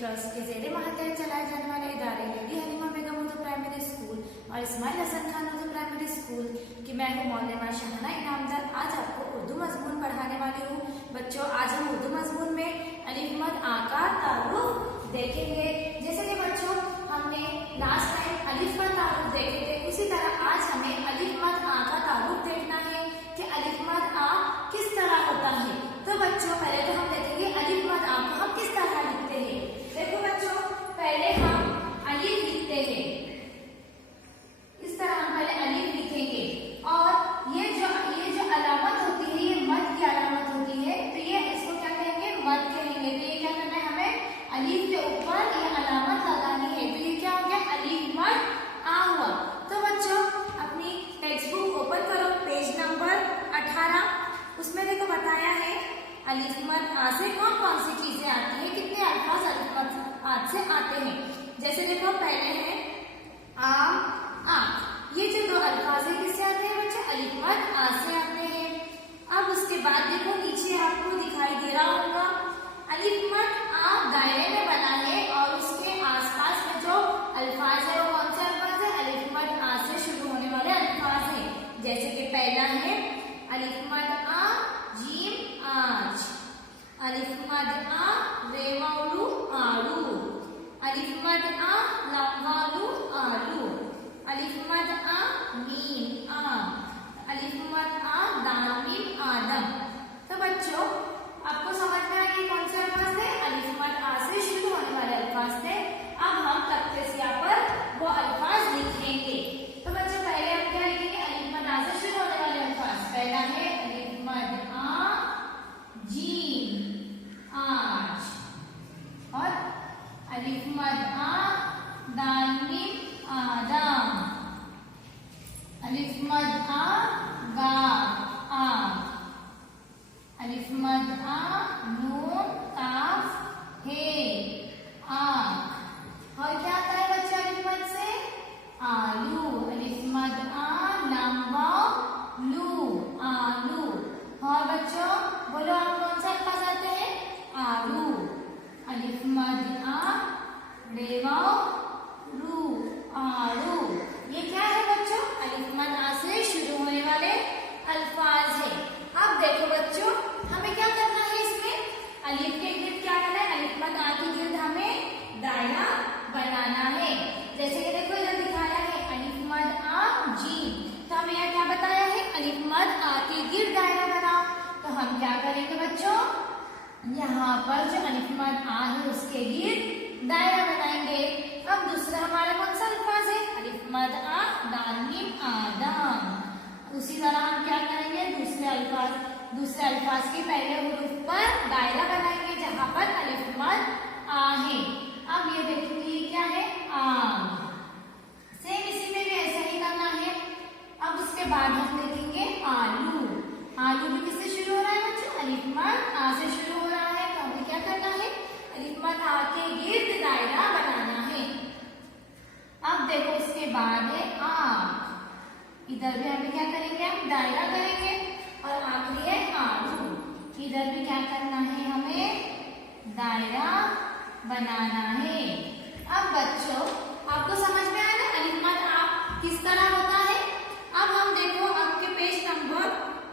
Trust के ज़ेरे मातहत चलाए जाने वाले इदारे लेडी हलीमा बेगम उर्दू प्राइमरी स्कूल और इस्माइल हसन खान उर्दू प्राइमरी स्कूल की मैं हूँ मौलमा शाहना इनामदार। आज आपको उर्दू मजमून पढ़ाने वाली हूँ। बच्चों, आज हम उर्दू मजमून में अलिफ मद आ का तारुफ देखेंगे। जैसे कि बच्चों हमने लास्ट टाइम अलिफ मद तारुफ देखे थे, उसी तरह आज हमें अलिफ मद आ का तारुफ देखना है कि अलिफ मद आ किस तरह होता है। तो बच्चों पहले तो हम देखेंगे अलिफ मद आ को हम किस तरह लिखते हैं। देखो बच्चों, पहले हम अलिफ लिखते हैं, इस तरह हम पहले अलिफ लिखेंगे और ये जो अलामत होती है ये मद की अलामत होती है, तो ये इसको क्या कहेंगे, मद कहेंगे। तो ये क्या करना है, हमें अलिफ के ऊपर ये अलामत लगानी है। तो ये क्या हो गया, अलिफ मद आ हुआ। तो बच्चों अपनी टेक्स्ट बुक ओपन करो, पेज नंबर 18, उसमें देखो बताया है अलिफ मद आ से कौन कौन सी चीजें आती है, कितने अल्फाज अलिफ मद आ से आते हैं। जैसे देखो पहले है आम, आंख, ये जो दो अल्फाज है किससे आते हैं बच्चे, अलिफ मद आ से आते हैं। अब उसके बाद देखो नीचे आपको दिखाई दे रहा होगा अलिफ मद आ दायरे में बना है और उसके आसपास में जो अल्फाज है वो कौन से अल्फाज है, अलिफ मद आ से शुरू होने वाले अल्फाज है। जैसे कि पहला है अलिफ मद आ जीम आज, अलिफ मद आ रेवालू आलू, अलिफ मद आ लंगालू आलू, अलिफ मद आ मीम आम, अलिफ मद आ दाल मीम आदम। तो बच्चों आपको समझ में आ गया कौन से अल्फाज थे, अलिफ मद आ से शुरू होने वाले अल्फाज थे। अब हम तख्ते सियाह पर वो अल्फाज लिखेंगे। तो बच्चों पहले हम क्या लिखेंगे, अलिफ मद आ से शुरू होने वाले अल्फाज। पहला है अलिफ मद आ जीम आज और अलिफ मद आ दाल मीम आदम, अलिफ मद आ गा आम, अलिफ मद आ नून काफ हे आंख। और क्या आता है बच्चे अलिफ मद से, आलू, अलिफ मद आ लंबा लू आलू। और बच्चों बोलो आप कौन सा अल्फाज आते हैं, आलू, अलिफ मद आ रेवा रू आलू। ये क्या है बच्चों, अलिफ मद आ से शुरू होने वाले अल्फाज है। अब देखो बच्चों हमें क्या करना है, इसमें अलिफ के गिर्द क्या करना है, अलिफ मद आ के गिर्द हमें दायरा बनाना है। जैसे कि देखो इधर दिखाया है अलिफ मद आ जीम, तो हमें यहाँ क्या बताया है, अलिफ मद आ के गिर्द दायरा बनाओ। तो हम क्या करेंगे बच्चों, यहाँ पर जो अलिफ मद आ है उसके गिर्द दायरा बनाएंगे। अब दूसरा हमारा कौन सा अल्फाज है, अलिफ मद आ दाल मीम आदम। उसी तरह हम क्या करेंगे, दूसरे अल्फाज के पहले हुरूफ पर दायरा बनाएंगे जहां पर अलिफ मद आ है। अब ये देखिए ये क्या है, आम। सेम इसी में भी ऐसा ही करना है। अब उसके बाद हम देखेंगे आलू। आलू भी किससे शुरू हो रहा है बच्चों, अलिफ मद आ से शुरू हो रहा है। तो हमें क्या करना है, अलिफ मद आ के गिर्द दायरा बनाना है। अब देखो उसके बाद है आंख, इधर भी हमें क्या करेंगे, हम दायरा करेंगे। और आखिरी है आलू, इधर भी क्या करना है, हमें दायरा बनाना है। अब बच्चों आपको समझ में आया ना अलिफ मद आ किस तरह होता है। अब हम देखो आपके पेज नंबर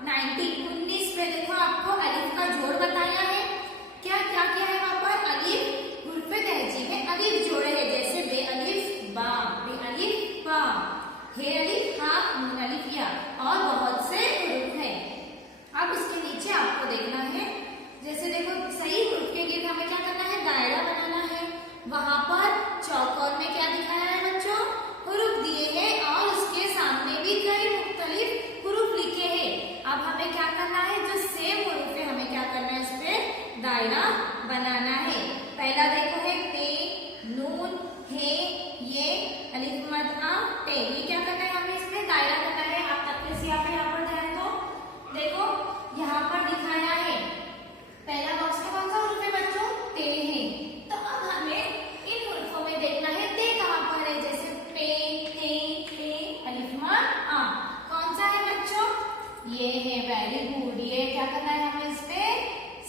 19 पे देखो आपको अलिफ का जोड़ बताया है। क्या क्या किया है वहां पर, अलिफ हुर्फ़े तहजीब में अलिफ जोड़े हैं, जैसे बे अलिफ बा, बे अलिफ बा, हे अलिफ हा, नून अलिफ या, और बहुत से हुरूफ हैं। अब उसके नीचे आपको देखना है, जैसे देखो सही हुरूफ के गिर्द हमें क्या करना है, दायरा बनाना है। वहां पर चौकोर में क्या दिखाया है बच्चों, हुरूफ दिए हैं और उसके सामने भी कई मुख्तलिफ हुरूफ लिखे हैं। अब हमें क्या करना है, जो सेम हुरूफ है हमें क्या करना है, इस पे दायरा बनाना है। पहला देखो है ते, नून, हे, ये, अलिफ मद आ ते, ये क्या करना है, हमें इसमें दायरा करना है। आप तख्ते सियाह पे यहाँ पर ध्यान दो, देखो यहाँ पर दिखाया है पहला बॉक्स में कौन सा हुरूफ है बच्चों, ते है। तो अब हमें इन हुरूफों में देखना है ते कहाँ पर है, जैसे पे, ते, अलिफ मद आ, कौन सा है बच्चों, ये है। वेरी गुड, ये क्या करना है, हमें इस पे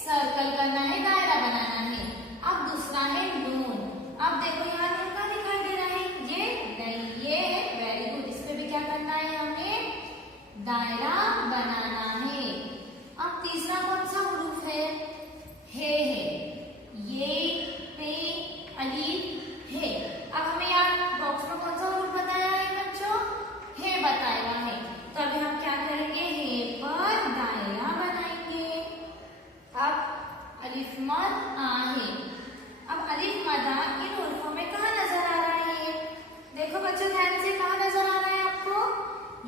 सर्कल करना है, दायरा बनाना है। अब दूसरा है नून। अब देखो यहाँ नून कहाँ दिखाई दे रहा है, ये नहीं, ये है, वेरी गुड। इस पे भी क्या करना है, हमें दायरा बनाना है। अब तीसरा कौन सा हुरूफ है, हे है, ये पे अलीफ है। अब हमें यहाँ बॉक्स में कौन सा हुरूफ बताया है बच्चों, हे बताया है। तो अभी हम क्या करेंगे, हे पर दायरा बनाएंगे। अब अलिफ मद आ है। अब अलिफ मद आ इन हुरूफों में कहाँ नजर आ रहा है, देखो बच्चों ध्यान से, कहाँ नजर आ रहा है आपको,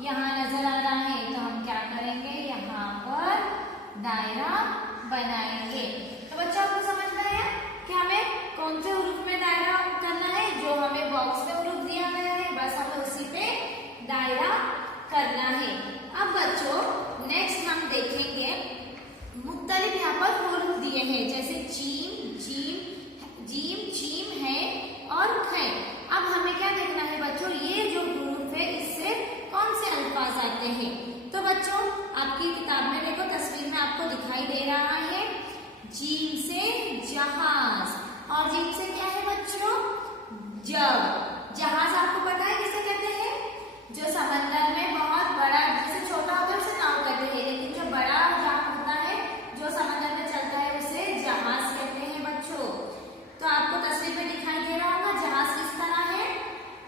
यहाँ नजर आ रहा है। तो हम क्या करेंगे, यहाँ पर दायरा बनाएंगे। तो बच्चों आपको समझ में आया कि हमें कौन से हुरूफ में दायरा करना है, जो हमें बॉक्स में हुरूफ दिया गया है, बस हमें उसी पे दायरा करना है। अब बच्चों नेक्स्ट हम देखेंगे, मुख्तलिफ यहाँ पर हुरूफ दिए हैं, जैसे जीम, जीम, चीम है और खे। अब हमें क्या देखना है बच्चों, ये जो हुरूफ है इससे कौन से अल्फाज आते हैं। तो बच्चों आपकी किताब में देखो, तस्वीर में आपको दिखाई दे रहा है, जीम से जहाज, और जीम से क्या है बच्चों, जग। जहाज आपको पता है किसे कहते हैं, जो समंदर में बहुत बड़ा, जैसे छोटा होता है उसे नाव कहते हैं, लेकिन जो बड़ा जहाज होता है जो समंदर में चलता है उसे जहाज कहते हैं बच्चों। तो आपको तस्वीर में दिखाई दे रहा होगा जहाज किस तरह है।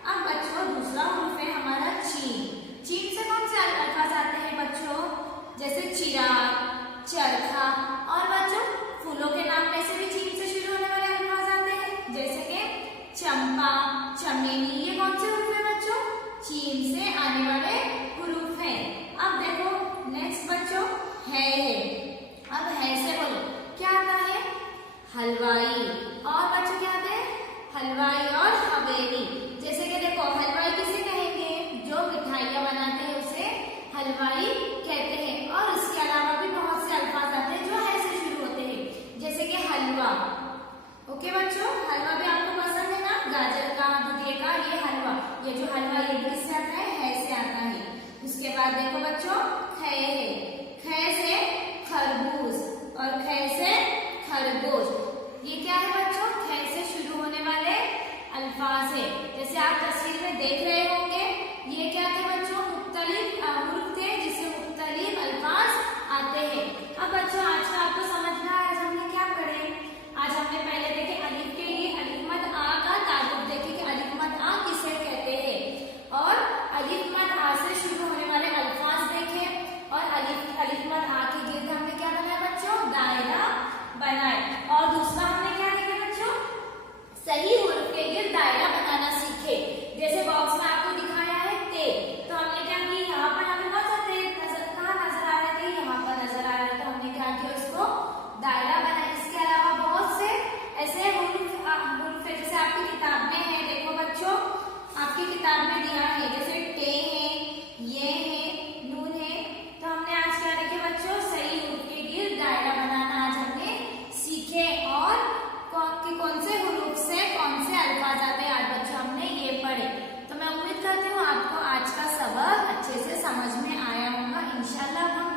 अब बच्चों दूसरा हुरूफ है हमारा चीन। चीन से कौन से अल्फाज आते हैं बच्चों, जैसे चिराग, चरखा, और बच्चों फूलों के नाम में से भी चीन से शुरू होने वाले अल्फाज आते हैं, जैसे कि चंपा, चमेली। ये कौन से हुरूफ है बच्चों, चीन से आने वाले हुरूफ हैं। अब देखो नेक्स्ट बच्चों है। अब है से बोलो क्या आता है, हलवाई, और बच्चों क्या आते हैं, हलवाई और हवेली। जैसे कि देखो हलवाई किसे कहेंगे, जो मिठाइयाँ बनाते हैं उसे हलवाई कहते हैं। और इसके अलावा भी बहुत से अल्फाज आते हैं जो है से शुरू होते हैं, जैसे कि हलवा। ओके बच्चों, हलवा भी आपको पसंद है ना, गाजर का, दूधे का, ये हलवा, ये जो हलवा ये भी किससे आता है से आता है। उसके बाद देखो बच्चों खे है, खे से खरबूज और खे से खरगोश। ये क्या है बच्चों, खे से शुरू होने वाले अल्फाज है। जैसे आप तस्वीर में देख रहे होंगे, ये क्या थे बच्चों, मुख्तलिफ हुरूफ थे जिससे मुख्तलिफ अल्फाज आते हैं। अब बच्चों आज का आपको समझना है, आज हमने क्या पढ़े, आज हमने पहले देखे अलिफ के लिए अलिफ मद आ का तारुफ देखे कि अलिफ मद आ किसे कहते हैं, और अलिफ मद आ से शुरू होने वाले अल्फाज देखे, और अलिफ मद आ के गिर्द हमने क्या बनाया बच्चों, दायरा बनाए। और दूसरा हमने क्या देखा बच्चों, सही हुरूफ के गिर्द दायरा बनाना सीखे। जैसे बॉक्स में आपको दिखाया है ते, तो हमने क्या किया, यहाँ पर हमें कौन सा ते कहाँ नजर आ रहे थे, यहाँ पर नजर आ रहा है, तो हमने क्या किया, उसको दायरा बनाया। इसके अलावा बहुत से ऐसे हुरूफ है, जैसे आपकी किताब में है, देखो बच्चों आपकी किताब में दिया है, जैसे टे है, ये है, नून है। तो हमने आज क्या देखे बच्चों, सही हुरूफ के गिर्द दायरा बनाना आज हमने सीखे, और कौन से हुरूफ से कौन से अल्फाज आते हैं आज बच्चों हमने ये पढ़े। तो मैं उम्मीद करती हूँ आपको आज का सबक अच्छे से समझ में आया होगा। इंशाल्लाह हम